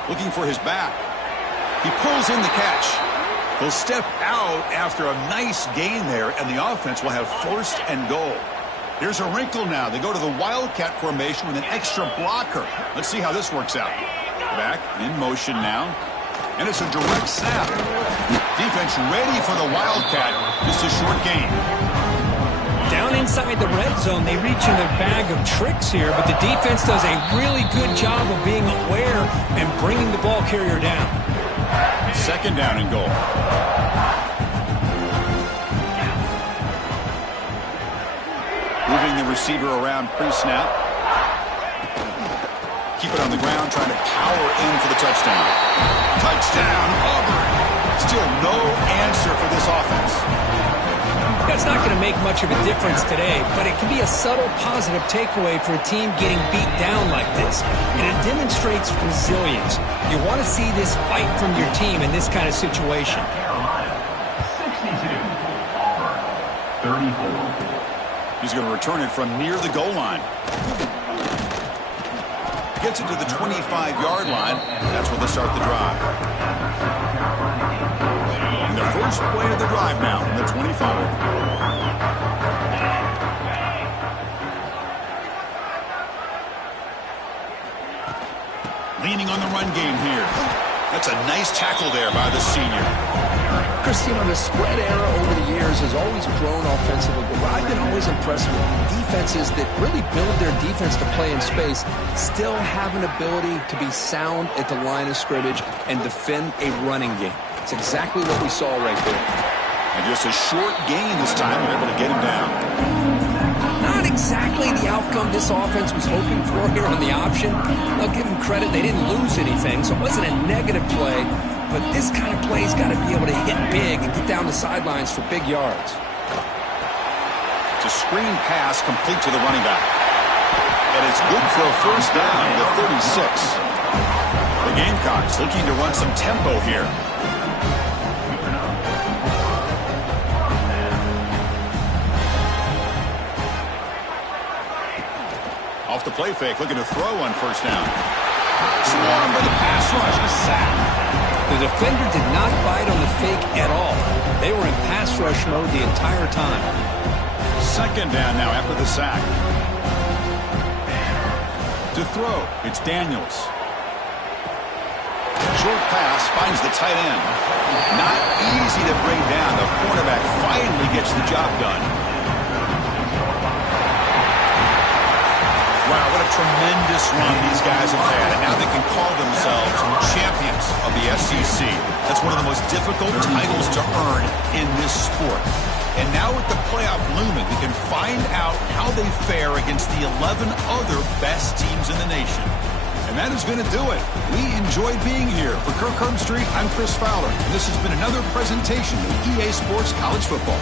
Looking for his back. He pulls in the catch. He'll step out after a nice gain there, and the offense will have 1st and goal. Here's a wrinkle now. They go to the Wildcat formation with an extra blocker. Let's see how this works out. Back in motion now. And it's a direct snap. Defense ready for the Wildcat. Just a short gain. Down inside the red zone, they reach in their bag of tricks here, but the defense does a really good job of being aware and bringing the ball carrier down. Second down and goal. Moving the receiver around pre-snap. Keep it on the ground, trying to power in for the touchdown. Touchdown, Auburn. Still no answer for this offense. That's not going to make much of a difference today, but it can be a subtle positive takeaway for a team getting beat down like this. And it demonstrates resilience. You want to see this fight from your team in this kind of situation. Carolina, 62. Auburn, 34. He's going to return it from near the goal line. Gets it to the 25-yard line. That's where they start the drive. And the first play of the drive now from the 25. Leaning on the run game here. That's a nice tackle there by the senior. Christine, the spread era over the years has always grown offensively, but what I've been always impressed with defenses that really build their defense to play in space still have an ability to be sound at the line of scrimmage and defend a running game. It's exactly what we saw right there. And just a short gain this time. They're able to get him down. Not exactly the outcome this offense was hoping for here on the option. I'll give them credit. They didn't lose anything, so it wasn't a negative play. But this kind of play's got to be able to hit big and get down the sidelines for big yards. It's a screen pass complete to the running back. And it's good for a first down to 36. The Gamecocks looking to run some tempo here. Off the play fake, looking to throw on first down. Swarmed by the pass rush, a sack. The defender did not bite on the fake at all. They were in pass rush mode the entire time. Second down now after the sack. To throw, it's Daniels. Short pass finds the tight end. Not easy to bring down. The cornerback finally gets the job done. Wow, what a tremendous run these guys have had, and now they can call themselves champions of the SEC. That's one of the most difficult titles to earn in this sport. And now with the playoff looming, we can find out how they fare against the 11 other best teams in the nation. And that is going to do it. We enjoyed being here. For Kirk Herbstreit, I'm Chris Fowler, and this has been another presentation of EA Sports College Football.